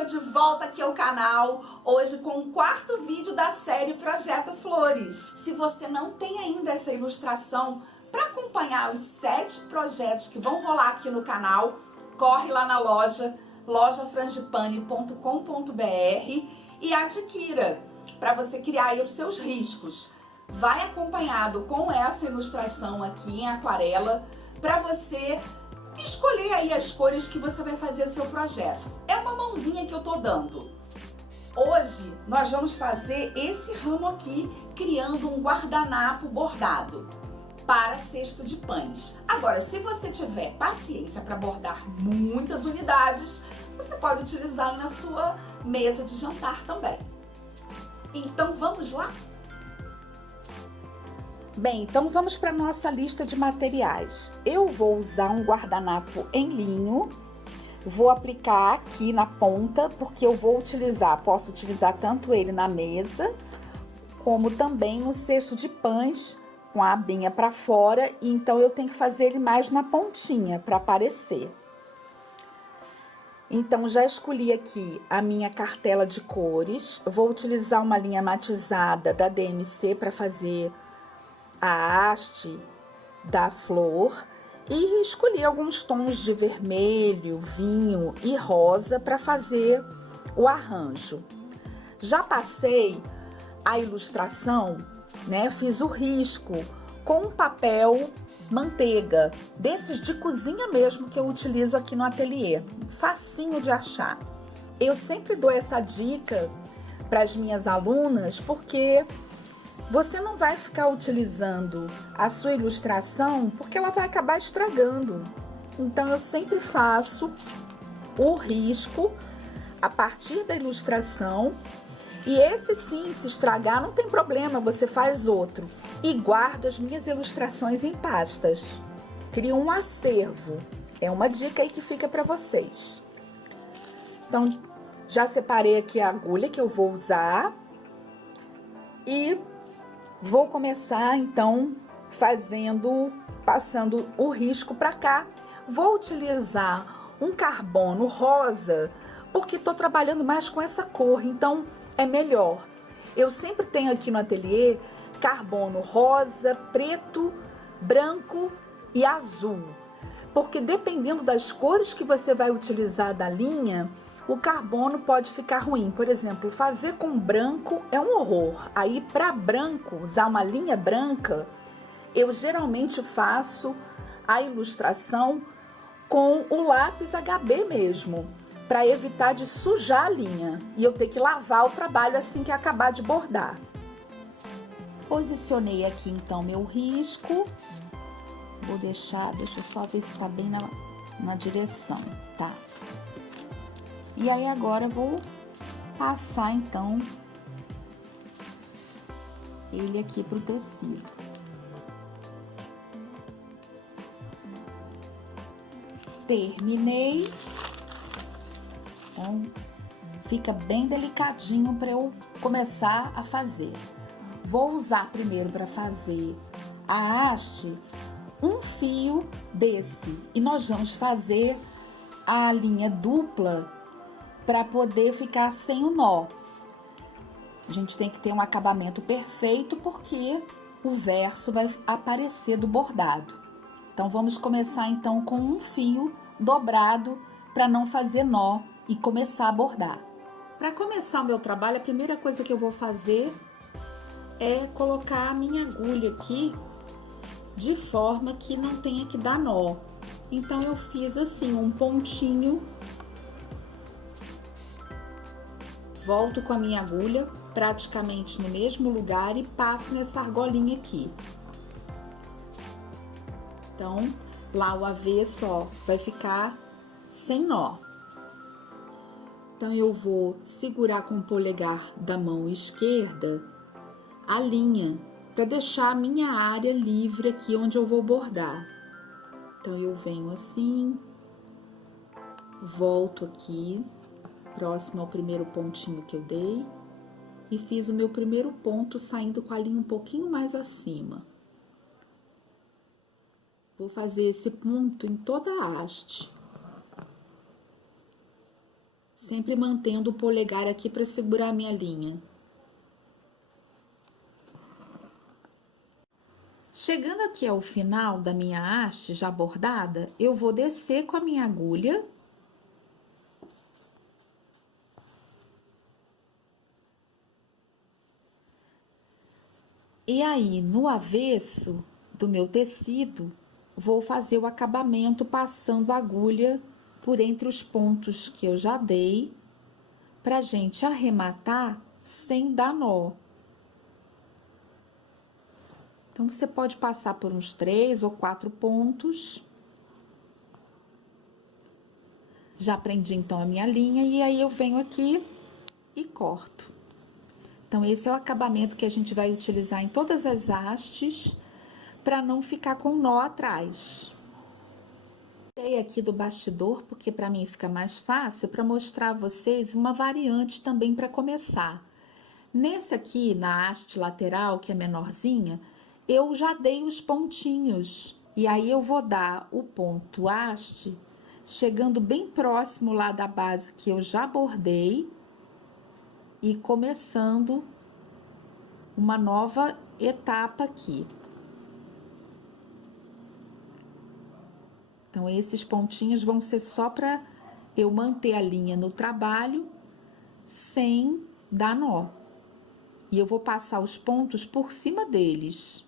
tô de volta aqui ao canal, hoje com o quarto vídeo da série Projeto Flores. Se você não tem ainda essa ilustração para acompanhar os 7 projetos que vão rolar aqui no canal, corre lá na loja, lojafrangipane.com.br e adquira, para você criar aí os seus riscos. Vai acompanhado com essa ilustração aqui em aquarela, para você escolher aí as cores que você vai fazer seu projeto. É uma mãozinha que eu tô dando. Hoje nós vamos fazer esse ramo aqui, criando um guardanapo bordado para cesto de pães. Agora, se você tiver paciência para bordar muitas unidades, você pode utilizar aí na sua mesa de jantar também. Então vamos lá? Bem, então vamos para nossa lista de materiais. Eu vou usar um guardanapo em linho, vou aplicar aqui na ponta, porque eu vou utilizar, posso utilizar tanto ele na mesa, como também no cesto de pães, com a abinha para fora, e então eu tenho que fazer ele mais na pontinha, para aparecer. Então, já escolhi aqui a minha cartela de cores, vou utilizar uma linha matizada da DMC para fazer a haste da flor e escolhi alguns tons de vermelho, vinho e rosa para fazer o arranjo. Já passei a ilustração, né? Fiz o risco com papel manteiga, desses de cozinha mesmo que eu utilizo aqui no ateliê, facinho de achar. Eu sempre dou essa dica para as minhas alunas porque você não vai ficar utilizando a sua ilustração porque ela vai acabar estragando. Então, eu sempre faço o risco a partir da ilustração. E esse sim, se estragar, não tem problema, você faz outro. E guardo as minhas ilustrações em pastas. Crio um acervo. É uma dica aí que fica para vocês. Então, já separei aqui a agulha que eu vou usar. E vou começar, então, passando o risco para cá. Vou utilizar um carbono rosa, porque estou trabalhando mais com essa cor, então é melhor. Eu sempre tenho aqui no ateliê carbono rosa, preto, branco e azul, porque dependendo das cores que você vai utilizar da linha, o carbono pode ficar ruim. Por exemplo, fazer com branco é um horror. Aí, para branco, usar uma linha branca, eu geralmente faço a ilustração com o lápis HB mesmo, para evitar de sujar a linha e eu ter que lavar o trabalho assim que acabar de bordar. Posicionei aqui então meu risco. Deixa eu só ver se está bem na direção, tá? E aí, agora eu vou passar, então, ele aqui pro tecido. Terminei. Então, fica bem delicadinho para eu começar a fazer. Vou usar primeiro para fazer a haste um fio desse. E nós vamos fazer a linha dupla para poder ficar sem o nó. A gente tem que ter um acabamento perfeito porque o verso vai aparecer do bordado. Então, vamos começar então com um fio dobrado para não fazer nó e começar a bordar. Para começar o meu trabalho, a primeira coisa que eu vou fazer é colocar a minha agulha aqui de forma que não tenha que dar nó. Então, eu fiz assim um pontinho. Volto com a minha agulha praticamente no mesmo lugar e passo nessa argolinha aqui. Então, lá o avesso, ó, vai ficar sem nó. Então, eu vou segurar com o polegar da mão esquerda a linha para deixar a minha área livre aqui onde eu vou bordar. Então, eu venho assim, volto aqui, próximo ao primeiro pontinho que eu dei, e fiz o meu primeiro ponto saindo com a linha um pouquinho mais acima. Vou fazer esse ponto em toda a haste. sempre mantendo o polegar aqui para segurar a minha linha. Chegando aqui ao final da minha haste já bordada, eu vou descer com a minha agulha. E aí, no avesso do meu tecido, vou fazer o acabamento passando a agulha por entre os pontos que eu já dei, pra gente arrematar sem dar nó. Então, você pode passar por uns 3 ou 4 pontos. Já prendi, então, a minha linha, e aí eu venho aqui e corto. Então, esse é o acabamento que a gente vai utilizar em todas as hastes, para não ficar com nó atrás. Tirei aqui do bastidor, porque para mim fica mais fácil, para mostrar a vocês uma variante também para começar. Nesse aqui, na haste lateral, que é menorzinha, eu já dei os pontinhos. E aí, eu vou dar o ponto haste, chegando bem próximo lá da base que eu já bordei, e começando uma nova etapa aqui. Então, esses pontinhos vão ser só para eu manter a linha no trabalho, sem dar nó. E eu vou passar os pontos por cima deles.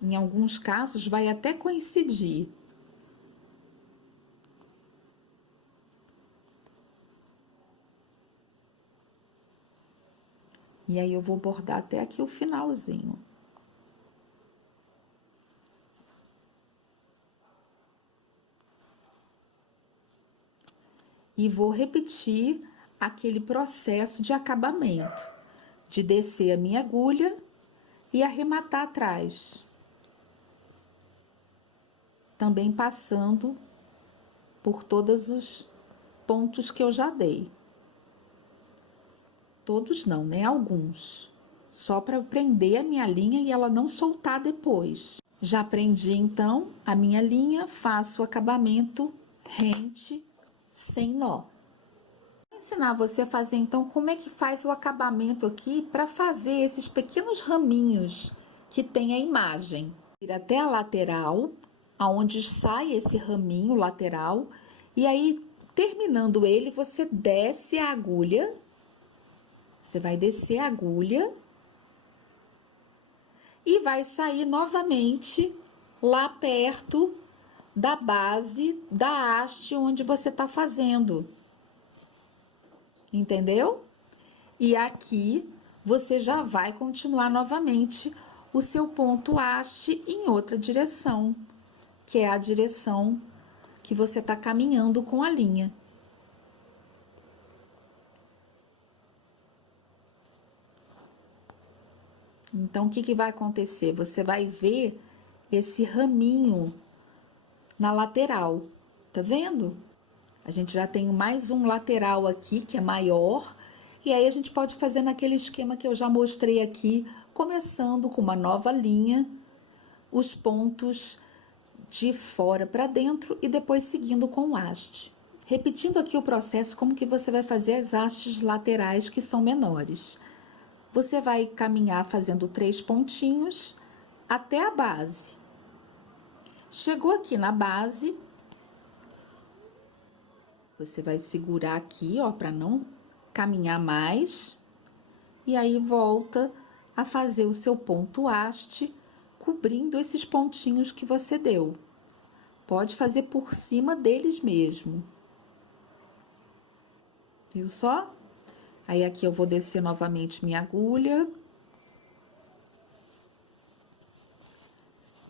Em alguns casos, vai até coincidir. E aí, eu vou bordar até aqui o finalzinho. E vou repetir aquele processo de acabamento, de descer a minha agulha e arrematar atrás. Também passando por todos os pontos que eu já dei. Todos não, né? Alguns. Só para eu prender a minha linha e ela não soltar depois. Já prendi, então, a minha linha, faço o acabamento rente, sem nó. Vou ensinar você a fazer, então, como é que faz o acabamento aqui para fazer esses pequenos raminhos que tem a imagem. Ir até a lateral, aonde sai esse raminho lateral, e aí, terminando ele, você desce a agulha. Você vai descer a agulha e vai sair novamente lá perto da base da haste onde você tá fazendo. Entendeu? E aqui você já vai continuar novamente o seu ponto haste em outra direção, que é a direção que você tá caminhando com a linha. Então, o que que vai acontecer? Você vai ver esse raminho na lateral, tá vendo? A gente já tem mais um lateral aqui, que é maior, e aí a gente pode fazer naquele esquema que eu já mostrei aqui, começando com uma nova linha, os pontos de fora para dentro e depois seguindo com o haste. Repetindo aqui o processo, como que você vai fazer as hastes laterais que são menores. Você vai caminhar fazendo 3 pontinhos até a base. Chegou aqui na base, você vai segurar aqui, ó, para não caminhar mais. E aí, volta a fazer o seu ponto haste, cobrindo esses pontinhos que você deu. Pode fazer por cima deles mesmo. Viu só? Aí, aqui eu vou descer novamente minha agulha.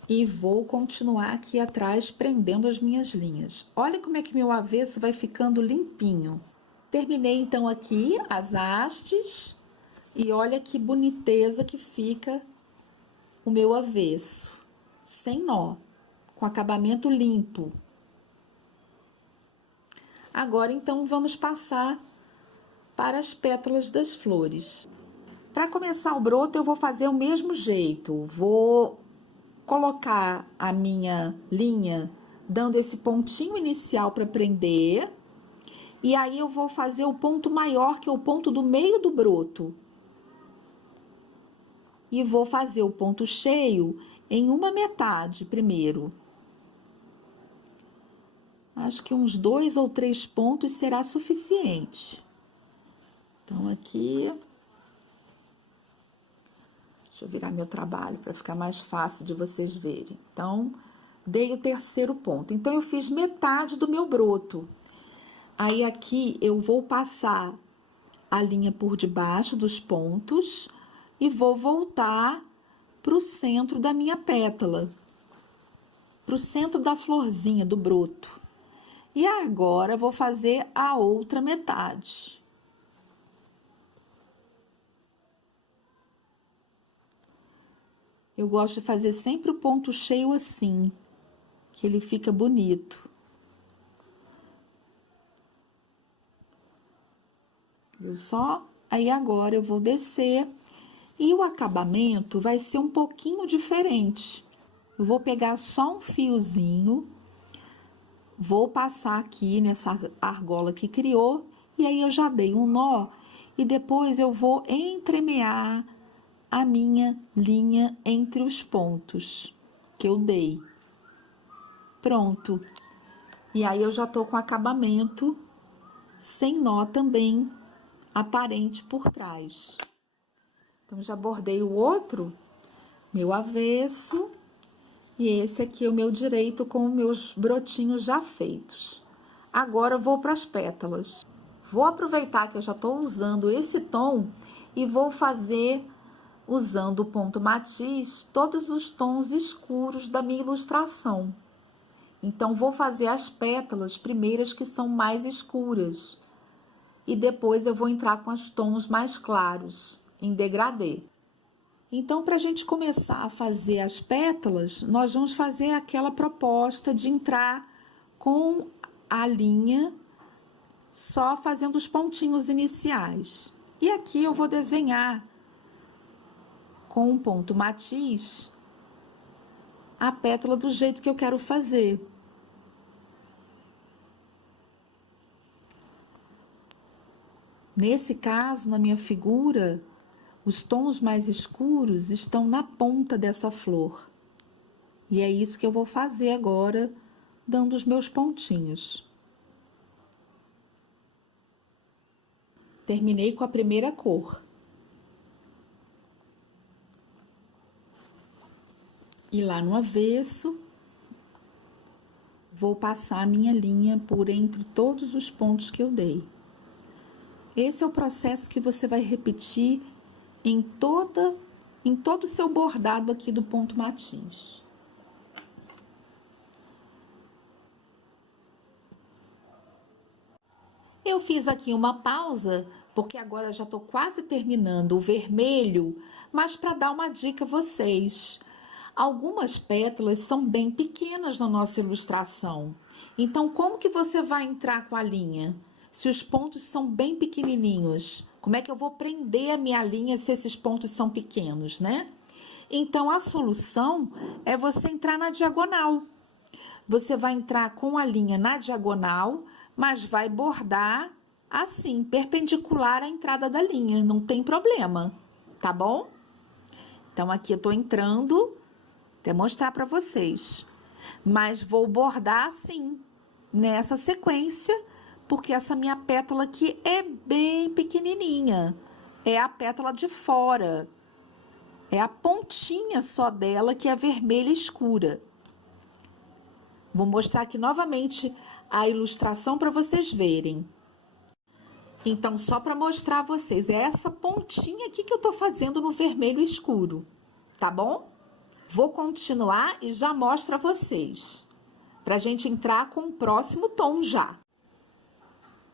E vou continuar aqui atrás, prendendo as minhas linhas. Olha como é que meu avesso vai ficando limpinho. Terminei, então, aqui as hastes. E olha que boniteza que fica o meu avesso. Sem nó, com acabamento limpo. Agora, então, vamos passar para as pétalas das flores. Para começar o broto, eu vou fazer o mesmo jeito. Vou colocar a minha linha dando esse pontinho inicial para prender. E aí eu vou fazer o ponto maior, que é o ponto do meio do broto. E vou fazer o ponto cheio em uma metade primeiro. Acho que uns 2 ou 3 pontos será suficiente. Então, aqui... Deixa eu virar meu trabalho para ficar mais fácil de vocês verem. Então, dei o terceiro ponto. Então, eu fiz metade do meu broto. Aí, aqui, eu vou passar a linha por debaixo dos pontos e vou voltar para o centro da minha pétala, para o centro da florzinha do broto. E agora, vou fazer a outra metade. Eu gosto de fazer sempre o ponto cheio assim, que ele fica bonito. Viu só? Aí agora eu vou descer e o acabamento vai ser um pouquinho diferente. Eu vou pegar só um fiozinho, vou passar aqui nessa argola que criou e aí eu já dei um nó e depois eu vou entremear a minha linha entre os pontos que eu dei. Pronto. E aí eu já tô com acabamento sem nó também aparente por trás. Então, já bordei o outro, meu avesso, e esse aqui é o meu direito com os meus brotinhos já feitos. Agora, eu vou para as pétalas. Vou aproveitar que eu já tô usando esse tom e vou fazer... usando o ponto matiz, todos os tons escuros da minha ilustração. Então, vou fazer as pétalas primeiras que são mais escuras. E depois eu vou entrar com os tons mais claros, em degradê. Então, para a gente começar a fazer as pétalas, nós vamos fazer aquela proposta de entrar com a linha, só fazendo os pontinhos iniciais. E aqui eu vou desenhar com um ponto matiz a pétala do jeito que eu quero fazer. Nesse caso, na minha figura, os tons mais escuros estão na ponta dessa flor. E é isso que eu vou fazer agora, dando os meus pontinhos. Terminei com a primeira cor. E lá no avesso, vou passar a minha linha por entre todos os pontos que eu dei. Esse é o processo que você vai repetir em todo o seu bordado aqui do ponto matiz. Eu fiz aqui uma pausa, porque agora já tô quase terminando o vermelho, mas para dar uma dica a vocês. Algumas pétalas são bem pequenas na nossa ilustração. Então, como que você vai entrar com a linha? Se os pontos são bem pequenininhos, como é que eu vou prender a minha linha se esses pontos são pequenos, né? Então, a solução é você entrar na diagonal. Você vai entrar com a linha na diagonal, mas vai bordar assim, perpendicular à entrada da linha, não tem problema, tá bom? Então, aqui eu tô entrando, até mostrar pra vocês, mas vou bordar assim, nessa sequência, porque essa minha pétala aqui é bem pequenininha, é a pétala de fora, é a pontinha só dela que é vermelha escura. Vou mostrar aqui novamente a ilustração para vocês verem. Então, só para mostrar a vocês, é essa pontinha aqui que eu tô fazendo no vermelho escuro, tá bom? Vou continuar e já mostro a vocês, pra gente entrar com o próximo tom já.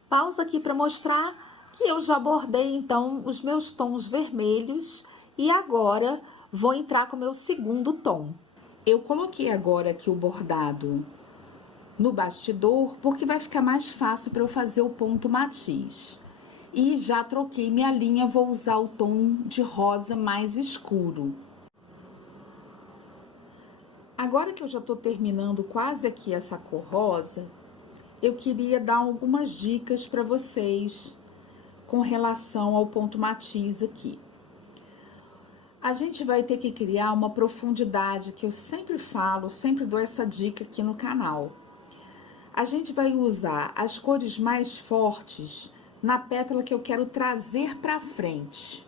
Pausa aqui para mostrar que eu já bordei, então, os meus tons vermelhos e agora vou entrar com o meu segundo tom. Eu coloquei agora aqui o bordado no bastidor, porque vai ficar mais fácil para eu fazer o ponto matiz. E já troquei minha linha, vou usar o tom de rosa mais escuro. Agora que eu já tô terminando quase aqui essa cor rosa, eu queria dar algumas dicas para vocês com relação ao ponto matiz aqui. A gente vai ter que criar uma profundidade, que eu sempre falo, sempre dou essa dica aqui no canal. A gente vai usar as cores mais fortes na pétala que eu quero trazer para frente.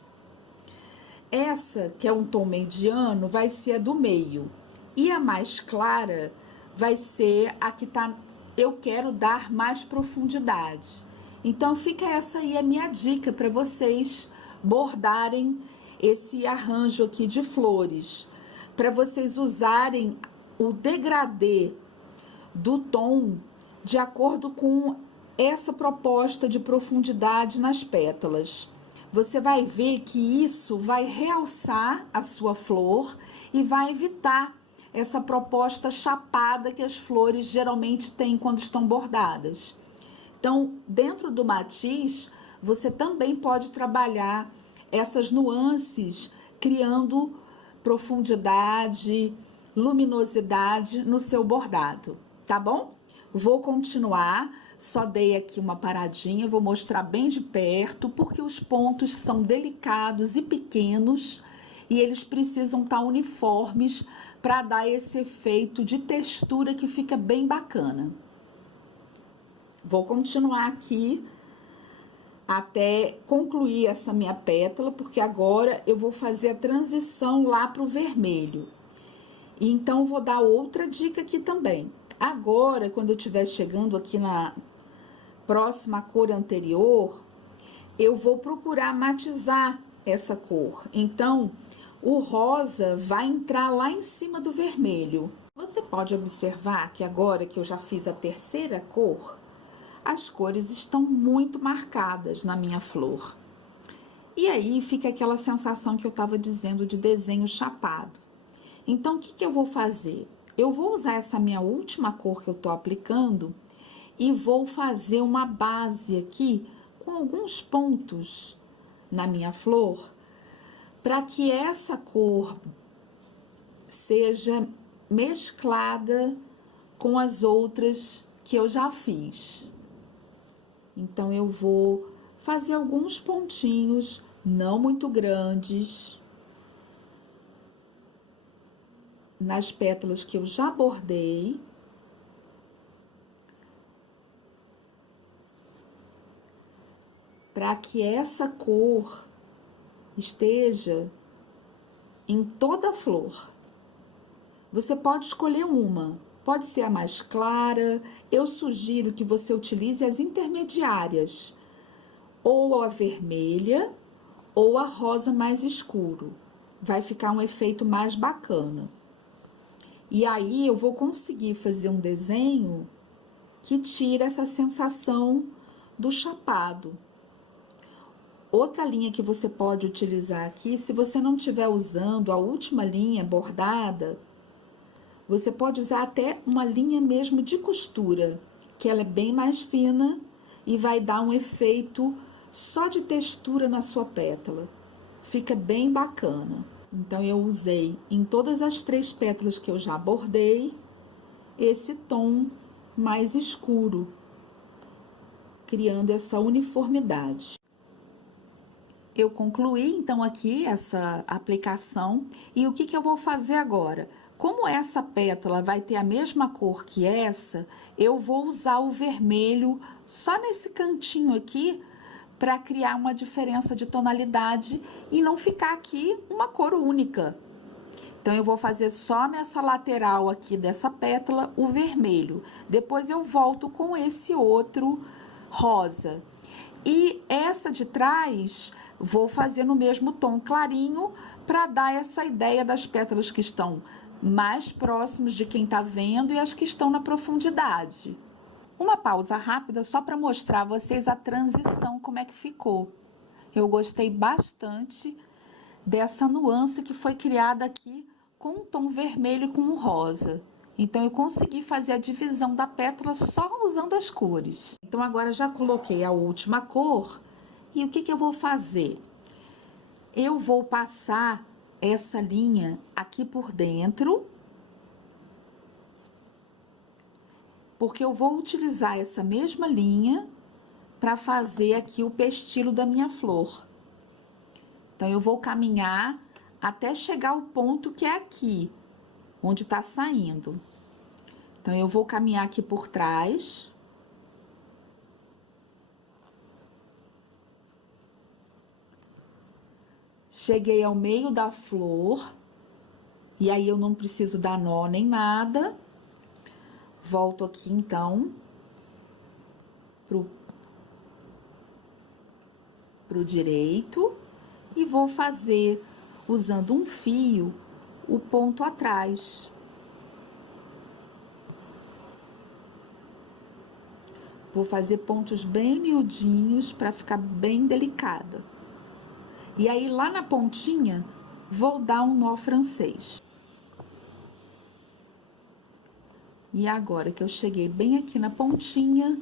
Essa, que é um tom mediano, vai ser a do meio. E a mais clara vai ser a que tá, eu quero dar mais profundidade. Então, fica essa aí a minha dica para vocês bordarem esse arranjo aqui de flores. Para vocês usarem o degradê do tom de acordo com essa proposta de profundidade nas pétalas. Você vai ver que isso vai realçar a sua flor e vai evitar essa proposta chapada que as flores geralmente têm quando estão bordadas. Então, dentro do matiz, você também pode trabalhar essas nuances, criando profundidade, luminosidade no seu bordado, tá bom? Vou continuar, só dei aqui uma paradinha, vou mostrar bem de perto, porque os pontos são delicados e pequenos, e eles precisam estar uniformes para dar esse efeito de textura que fica bem bacana. Vou continuar aqui até concluir essa minha pétala, porque agora eu vou fazer a transição lá para o vermelho. Então, vou dar outra dica aqui também. Agora, quando eu estiver chegando aqui na próxima cor anterior, eu vou procurar matizar essa cor. Então, o rosa vai entrar lá em cima do vermelho. Você pode observar que agora que eu já fiz a terceira cor, as cores estão muito marcadas na minha flor. E aí fica aquela sensação que eu estava dizendo de desenho chapado. Então, o que eu vou fazer? Eu vou usar essa minha última cor que eu tô aplicando e vou fazer uma base aqui com alguns pontos na minha flor, para que essa cor seja mesclada com as outras que eu já fiz. Então, eu vou fazer alguns pontinhos, não muito grandes, nas pétalas que eu já bordei. Para que essa cor esteja em toda a flor. Você pode escolher uma, pode ser a mais clara. Eu sugiro que você utilize as intermediárias, ou a vermelha, ou a rosa mais escuro. Vai ficar um efeito mais bacana. E aí, eu vou conseguir fazer um desenho que tira essa sensação do chapado. Outra linha que você pode utilizar aqui, se você não estiver usando a última linha bordada, você pode usar até uma linha mesmo de costura, que ela é bem mais fina e vai dar um efeito só de textura na sua pétala. Fica bem bacana. Então, eu usei em todas as 3 pétalas que eu já bordei, esse tom mais escuro, criando essa uniformidade. Eu concluí, então, aqui essa aplicação. E o que eu vou fazer agora? Como essa pétala vai ter a mesma cor que essa, eu vou usar o vermelho só nesse cantinho aqui, para criar uma diferença de tonalidade e não ficar aqui uma cor única. Então, eu vou fazer só nessa lateral aqui dessa pétala o vermelho. Depois eu volto com esse outro rosa. E essa de trás, vou fazer no mesmo tom clarinho, para dar essa ideia das pétalas que estão mais próximos de quem tá vendo e as que estão na profundidade. Uma pausa rápida só para mostrar a vocês a transição, como é que ficou. Eu gostei bastante dessa nuance que foi criada aqui com um tom vermelho e com um rosa. Então, eu consegui fazer a divisão da pétala só usando as cores. Então, agora já coloquei a última cor. E o que eu vou fazer? Eu vou passar essa linha aqui por dentro porque eu vou utilizar essa mesma linha para fazer aqui o pestilo da minha flor. Então, eu vou caminhar até chegar ao ponto que é aqui, onde tá saindo. Então, eu vou caminhar aqui por trás. Cheguei ao meio da flor, e aí eu não preciso dar nó nem nada. Volto aqui, então, pro direito, e vou fazer, usando um fio, o ponto atrás. Vou fazer pontos bem miudinhos para ficar bem delicada. E aí, lá na pontinha, vou dar um nó francês. E agora que eu cheguei bem aqui na pontinha,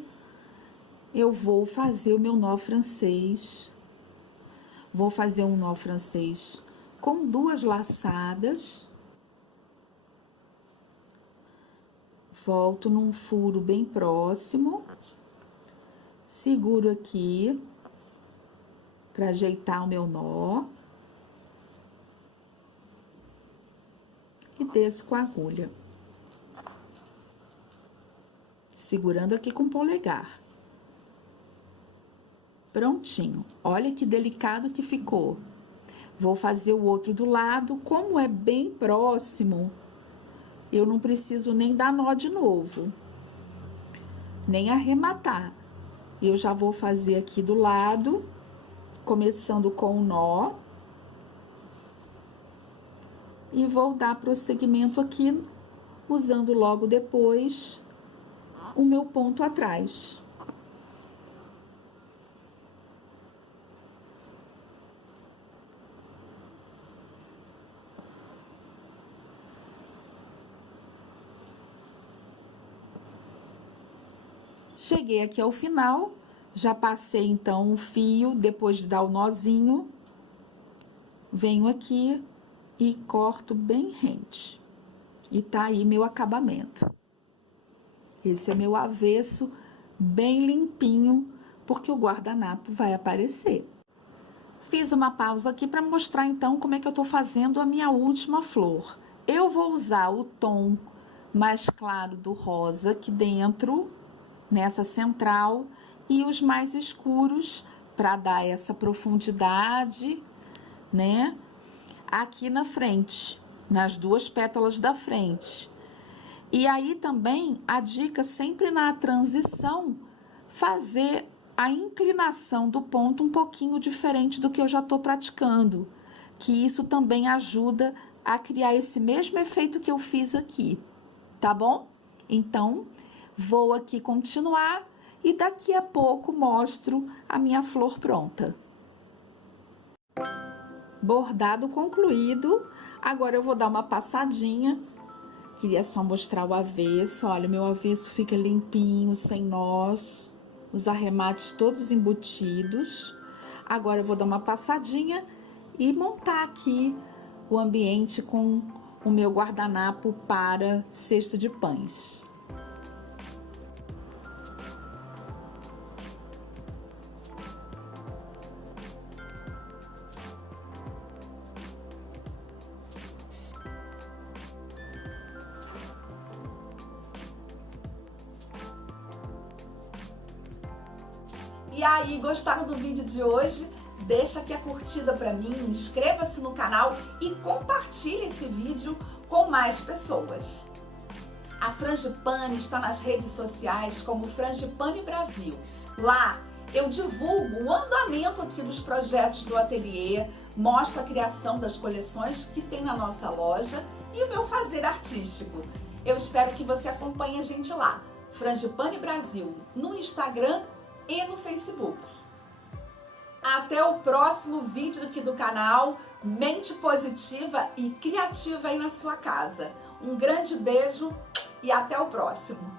eu vou fazer o meu nó francês. Vou fazer um nó francês com 2 laçadas. Volto num furo bem próximo. Seguro aqui para ajeitar o meu nó. E desço com a agulha. Segurando aqui com o polegar. Prontinho. Olha que delicado que ficou. Vou fazer o outro do lado. Como é bem próximo, eu não preciso nem dar nó de novo, nem arrematar. Eu já vou fazer aqui do lado, começando com o nó. E vou dar prosseguimento aqui, usando logo depois o meu ponto atrás. Cheguei aqui ao final, já passei então o fio, depois de dar o nozinho, venho aqui e corto bem rente. E tá aí meu acabamento. Esse é meu avesso bem limpinho, porque o guardanapo vai aparecer. Fiz uma pausa aqui para mostrar então como é que eu tô fazendo a minha última flor. Eu vou usar o tom mais claro do rosa aqui dentro, nessa central, e os mais escuros para dar essa profundidade, né? Aqui na frente, nas 2 pétalas da frente. E aí também a dica sempre na transição, fazer a inclinação do ponto um pouquinho diferente do que eu já tô praticando, que isso também ajuda a criar esse mesmo efeito que eu fiz aqui, tá bom? Então, vou aqui continuar e daqui a pouco mostro a minha flor pronta. Bordado concluído, agora eu vou dar uma passadinha. Queria só mostrar o avesso, olha, o meu avesso fica limpinho, sem nós, os arremates todos embutidos. Agora eu vou dar uma passadinha e montar aqui o ambiente com o meu guardanapo para cesto de pães. E aí, gostaram do vídeo de hoje? Deixa aqui a curtida pra mim, inscreva-se no canal e compartilhe esse vídeo com mais pessoas. A Frangipane está nas redes sociais como Frangipane Brasil. Lá eu divulgo o andamento aqui dos projetos do ateliê, mostro a criação das coleções que tem na nossa loja e o meu fazer artístico. Eu espero que você acompanhe a gente lá, Frangipane Brasil, no Instagram e no Facebook. Até o próximo vídeo aqui do canal. Mente positiva e criativa aí na sua casa. Um grande beijo e até o próximo.